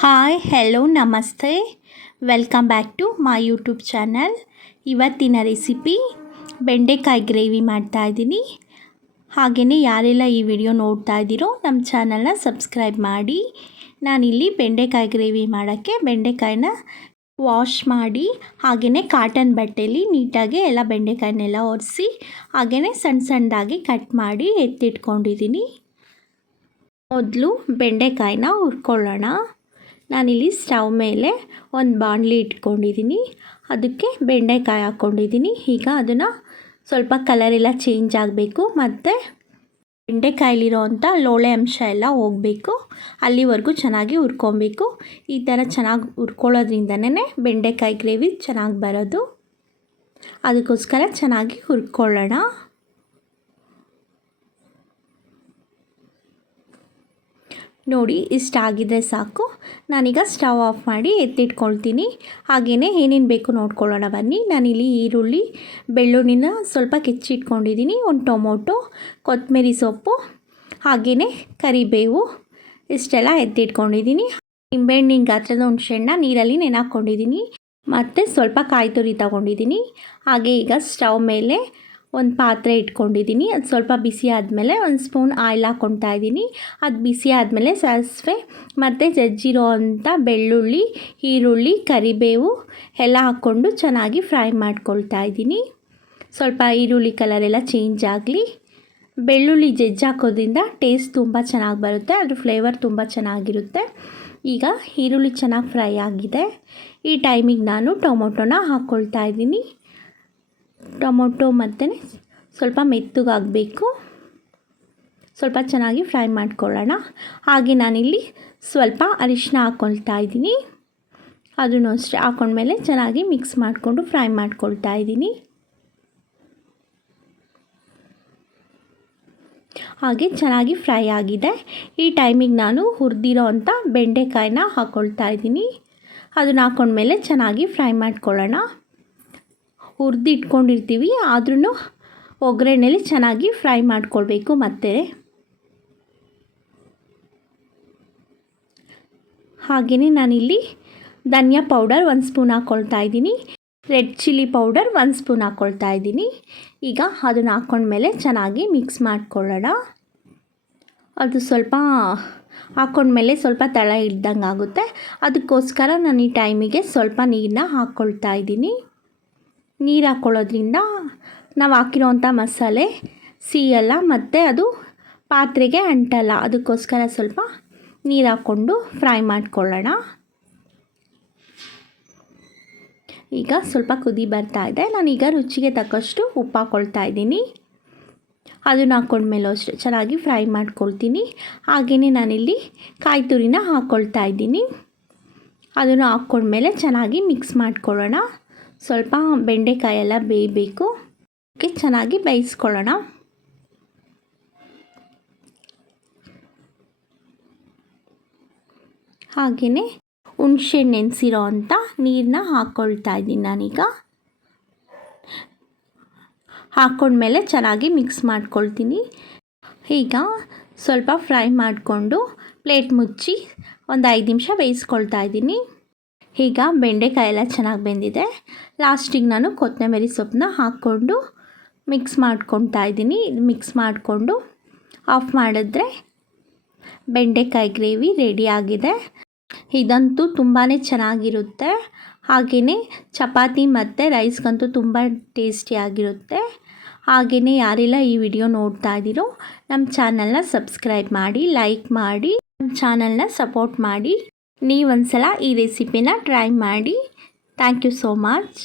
Hi hello ನಮಸ್ತೆ welcome back to my YouTube channel. ಇವತ್ತಿನ recipe ಬೆಂಡೆಕಾಯಿ ಗ್ರೇವಿ ಮಾಡ್ತಾಯಿದ್ದೀನಿ. ಹಾಗೆಯೇ ಯಾರೆಲ್ಲ ಈ ವಿಡಿಯೋ ನೋಡ್ತಾ ಇದ್ದೀರೋ ನಮ್ಮ ಚಾನಲ್ನ ಸಬ್ಸ್ಕ್ರೈಬ್ ಮಾಡಿ. ನಾನಿಲ್ಲಿ ಬೆಂಡೆಕಾಯಿ ಗ್ರೇವಿ ಮಾಡೋಕ್ಕೆ ಬೆಂಡೆಕಾಯಿನ ವಾಶ್ ಮಾಡಿ ಹಾಗೆಯೇ ಕಾಟನ್ ಬಟ್ಟೆಯಲ್ಲಿ ನೀಟಾಗಿ ಎಲ್ಲ ಬೆಂಡೆಕಾಯಿನೆಲ್ಲ ಒರೆಸಿ ಹಾಗೆಯೇ ಸಣ್ಣ ಸಣ್ಣದಾಗಿ ಕಟ್ ಮಾಡಿ ಎತ್ತಿಟ್ಕೊಂಡಿದ್ದೀನಿ. ಮೊದಲು ಬೆಂಡೆಕಾಯಿನ ಹುರ್ಕೊಳ್ಳೋಣ. ನಾನಿಲ್ಲಿ ಸ್ಟವ್ ಮೇಲೆ ಒಂದು ಬಾಣಲಿ ಇಟ್ಕೊಂಡಿದ್ದೀನಿ. ಅದಕ್ಕೆ ಬೆಂಡೆಕಾಯಿ ಹಾಕ್ಕೊಂಡಿದ್ದೀನಿ. ಈಗ ಅದನ್ನು ಸ್ವಲ್ಪ ಕಲರೆಲ್ಲ ಚೇಂಜ್ ಆಗಬೇಕು ಮತ್ತು ಬೆಂಡೆಕಾಯಿಲಿರೋವಂಥ ಲೋಳೆ ಅಂಶ ಎಲ್ಲ ಹೋಗಬೇಕು. ಅಲ್ಲಿವರೆಗೂ ಚೆನ್ನಾಗಿ ಹುರ್ಕೊಬೇಕು. ಈ ಥರ ಚೆನ್ನಾಗಿ ಹುರ್ಕೊಳ್ಳೋದ್ರಿಂದನೇ ಬೆಂಡೆಕಾಯಿ ಗ್ರೇವಿ ಚೆನ್ನಾಗಿ ಬರೋದು. ಅದಕ್ಕೋಸ್ಕರ ಚೆನ್ನಾಗಿ ಹುರ್ಕೊಳ್ಳೋಣ. ನೋಡಿ ಇಷ್ಟಾಗಿದ್ದರೆ ಸಾಕು. ನಾನೀಗ ಸ್ಟವ್ ಆಫ್ ಮಾಡಿ ಎತ್ತಿಟ್ಕೊಳ್ತೀನಿ. ಹಾಗೆಯೇ ಏನೇನು ಬೇಕು ನೋಡ್ಕೊಳ್ಳೋಣ ಬನ್ನಿ. ನಾನಿಲ್ಲಿ ಈರುಳ್ಳಿ, ಬೆಳ್ಳುಳ್ಳಿನ ಸ್ವಲ್ಪ ಕೆಚ್ಚಿಟ್ಕೊಂಡಿದ್ದೀನಿ, ಒಂದು ಟೊಮೊಟೊ, ಕೊತ್ತಂಬರಿ ಸೊಪ್ಪು, ಹಾಗೆಯೇ ಕರಿಬೇವು ಇಷ್ಟೆಲ್ಲ ಎತ್ತಿಟ್ಕೊಂಡಿದ್ದೀನಿ. ನಿಂಬೆಹಣ್ಣಿನ ಗಾತ್ರದ ಹುಣಸೆಹಣ್ಣು ನೀರಲ್ಲಿ ನೆನೆಹಾಕ್ಕೊಂಡಿದ್ದೀನಿ ಮತ್ತು ಸ್ವಲ್ಪ ಕಾಯಿ ತುರಿ ತಗೊಂಡಿದ್ದೀನಿ. ಹಾಗೆ ಈಗ ಸ್ಟವ್ ಮೇಲೆ ಒಂದು ಪಾತ್ರೆ ಇಟ್ಕೊಂಡಿದ್ದೀನಿ. ಅದು ಸ್ವಲ್ಪ ಬಿಸಿ ಆದಮೇಲೆ ಒಂದು ಸ್ಪೂನ್ ಆಯಿಲ್ ಹಾಕ್ಕೊಳ್ತಾ ಇದ್ದೀನಿ. ಅದು ಬಿಸಿ ಆದಮೇಲೆ ಸಾಸಿವೆ ಮತ್ತು ಜಜ್ಜಿರೋ ಅಂಥ ಬೆಳ್ಳುಳ್ಳಿ, ಈರುಳ್ಳಿ, ಕರಿಬೇವು ಎಲ್ಲ ಹಾಕ್ಕೊಂಡು ಚೆನ್ನಾಗಿ ಫ್ರೈ ಮಾಡ್ಕೊಳ್ತಾ ಇದ್ದೀನಿ. ಸ್ವಲ್ಪ ಈರುಳ್ಳಿ ಕಲರೆಲ್ಲ ಚೇಂಜ್ ಆಗಲಿ. ಬೆಳ್ಳುಳ್ಳಿ ಜಜ್ಜಿ ಹಾಕೋದ್ರಿಂದ ಟೇಸ್ಟ್ ತುಂಬ ಚೆನ್ನಾಗಿ ಬರುತ್ತೆ, ಅದ್ರ ಫ್ಲೇವರ್ ತುಂಬ ಚೆನ್ನಾಗಿರುತ್ತೆ. ಈಗ ಈರುಳ್ಳಿ ಚೆನ್ನಾಗಿ ಫ್ರೈ ಆಗಿದೆ. ಈ ಟೈಮಿಗೆ ನಾನು ಟೊಮೊಟೊನ ಹಾಕ್ಕೊಳ್ತಾ ಇದ್ದೀನಿ. ಟೊಮೊಟೊ ಮತ್ತು ಸ್ವಲ್ಪ ಮೆತ್ತಗಾಗಬೇಕು. ಸ್ವಲ್ಪ ಚೆನ್ನಾಗಿ ಫ್ರೈ ಮಾಡ್ಕೊಳ್ಳೋಣ. ಹಾಗೆ ನಾನಿಲ್ಲಿ ಸ್ವಲ್ಪ ಅರಿಶಿನ ಹಾಕ್ಕೊಳ್ತಾ ಇದ್ದೀನಿ. ಅದನ್ನು ಅಷ್ಟೇ ಹಾಕ್ಕೊಂಡ್ಮೇಲೆ ಚೆನ್ನಾಗಿ ಮಿಕ್ಸ್ ಮಾಡಿಕೊಂಡು ಫ್ರೈ ಮಾಡ್ಕೊಳ್ತಾ ಇದ್ದೀನಿ. ಹಾಗೆ ಚೆನ್ನಾಗಿ ಫ್ರೈ ಆಗಿದೆ. ಈ ಟೈಮಿಗೆ ನಾನು ಹುರಿದಿರೋ ಅಂಥ ಬೆಂಡೆಕಾಯಿನ ಹಾಕ್ಕೊಳ್ತಾ ಇದ್ದೀನಿ. ಅದನ್ನು ಹಾಕ್ಕೊಂಡ್ಮೇಲೆ ಚೆನ್ನಾಗಿ ಫ್ರೈ ಮಾಡ್ಕೊಳ್ಳೋಣ. ಹುರಿದಿಟ್ಕೊಂಡಿರ್ತೀವಿ ಆದ್ರೂ ಒಗ್ಗರಣೆಯಲ್ಲಿ ಚೆನ್ನಾಗಿ ಫ್ರೈ ಮಾಡ್ಕೊಳ್ಬೇಕು. ಮತ್ತು ಹಾಗೆಯೇ ನಾನಿಲ್ಲಿ ಧನಿಯಾ ಪೌಡರ್ 1 ಸ್ಪೂನ್ ಹಾಕ್ಕೊಳ್ತಾ ಇದ್ದೀನಿ. ರೆಡ್ ಚಿಲ್ಲಿ ಪೌಡರ್ 1 ಸ್ಪೂನ್ ಹಾಕ್ಕೊಳ್ತಾ ಇದ್ದೀನಿ. ಈಗ ಅದನ್ನು ಹಾಕ್ಕೊಂಡ್ಮೇಲೆ ಚೆನ್ನಾಗಿ ಮಿಕ್ಸ್ ಮಾಡ್ಕೊಳ್ಳೋಣ. ಅದು ಸ್ವಲ್ಪ ಹಾಕ್ಕೊಂಡ್ಮೇಲೆ ಸ್ವಲ್ಪ ತಳ ಹಿಡ್ದಂಗೆ ಆಗುತ್ತೆ. ಅದಕ್ಕೋಸ್ಕರ ನಾನು ಈ ಟೈಮಿಗೆ ಸ್ವಲ್ಪ ನೀರನ್ನ ಹಾಕ್ಕೊಳ್ತಾ ಇದ್ದೀನಿ. ನೀರು ಹಾಕ್ಕೊಳ್ಳೋದ್ರಿಂದ ನಾವು ಹಾಕಿರೋವಂಥ ಮಸಾಲೆ ಸಿಯಲ್ಲ ಮತ್ತು ಅದು ಪಾತ್ರೆಗೆ ಅಂಟಲ್ಲ. ಅದಕ್ಕೋಸ್ಕರ ಸ್ವಲ್ಪ ನೀರು ಹಾಕ್ಕೊಂಡು ಫ್ರೈ ಮಾಡ್ಕೊಳ್ಳೋಣ. ಈಗ ಸ್ವಲ್ಪ ಕುದಿ ಬರ್ತಾ ಇದೆ. ನಾನೀಗ ರುಚಿಗೆ ತಕ್ಕಷ್ಟು ಉಪ್ಪು ಹಾಕ್ಕೊಳ್ತಾ ಇದ್ದೀನಿ. ಅದನ್ನು ಹಾಕ್ಕೊಂಡ್ಮೇಲೂ ಅಷ್ಟೇ ಚೆನ್ನಾಗಿ ಫ್ರೈ ಮಾಡ್ಕೊಳ್ತೀನಿ. ಹಾಗೆಯೇ ನಾನಿಲ್ಲಿ ಕಾಯಿ ತುರಿನ ಹಾಕ್ಕೊಳ್ತಾ ಇದ್ದೀನಿ. ಅದನ್ನು ಹಾಕ್ಕೊಂಡ್ಮೇಲೆ ಚೆನ್ನಾಗಿ ಮಿಕ್ಸ್ ಮಾಡ್ಕೊಳ್ಳೋಣ. ಸ್ವಲ್ಪ ಬೆಂಡೆಕಾಯಿ ಎಲ್ಲ ಬೇಯಬೇಕು. ಅದಕ್ಕೆ ಚೆನ್ನಾಗಿ ಬೇಯಿಸ್ಕೊಳ್ಳೋಣ. ಹಾಗೆಯೇ ಹುಣಸೆ ನೆನೆಸಿರೋ ಅಂಥ ನೀರನ್ನ ಹಾಕ್ಕೊಳ್ತಾ ಇದ್ದೀನಿ ನಾನೀಗ. ಹಾಕ್ಕೊಂಡ್ಮೇಲೆ ಚೆನ್ನಾಗಿ ಮಿಕ್ಸ್ ಮಾಡ್ಕೊಳ್ತೀನಿ. ಈಗ ಸ್ವಲ್ಪ ಫ್ರೈ ಮಾಡಿಕೊಂಡು ಪ್ಲೇಟ್ ಮುಚ್ಚಿ ಒಂದು 5 ನಿಮಿಷ ಬೇಯಿಸ್ಕೊಳ್ತಾ ಇದ್ದೀನಿ. ಈಗ ಬೆಂಡೆಕಾಯಿ ಎಲ್ಲ ಚೆನ್ನಾಗಿ ಬೆಂದಿದೆ. ಲಾಸ್ಟಿಗೆ ನಾನು ಕೊತ್ತಂಬರಿ ಸೊಪ್ಪನ್ನ ಹಾಕ್ಕೊಂಡು ಮಿಕ್ಸ್ ಮಾಡ್ಕೊತಾ ಇದ್ದೀನಿ. ಮಿಕ್ಸ್ ಮಾಡಿಕೊಂಡು ಆಫ್ ಮಾಡಿದ್ರೆ ಬೆಂಡೆಕಾಯಿ ಗ್ರೇವಿ ರೆಡಿ ಆಗಿದೆ. ಇದಂತೂ ತುಂಬಾ ಚೆನ್ನಾಗಿರುತ್ತೆ. ಹಾಗೆಯೇ ಚಪಾತಿ ಮತ್ತು ರೈಸ್ಗಂತೂ ತುಂಬ ಟೇಸ್ಟಿಯಾಗಿರುತ್ತೆ. ಹಾಗೆಯೇ ಯಾರೆಲ್ಲ ಈ ವಿಡಿಯೋ ನೋಡ್ತಾ ಇದ್ದೀರೋ ನಮ್ಮ ಚಾನಲ್ನ ಸಬ್ಸ್ಕ್ರೈಬ್ ಮಾಡಿ, ಲೈಕ್ ಮಾಡಿ, ನಮ್ಮ ಚಾನಲ್ನ ಸಪೋರ್ಟ್ ಮಾಡಿ. ನೀವೊಂದ್ಸಲ ಈ ರೆಸಿಪಿನ ಟ್ರೈ ಮಾಡಿ. Thank you so much.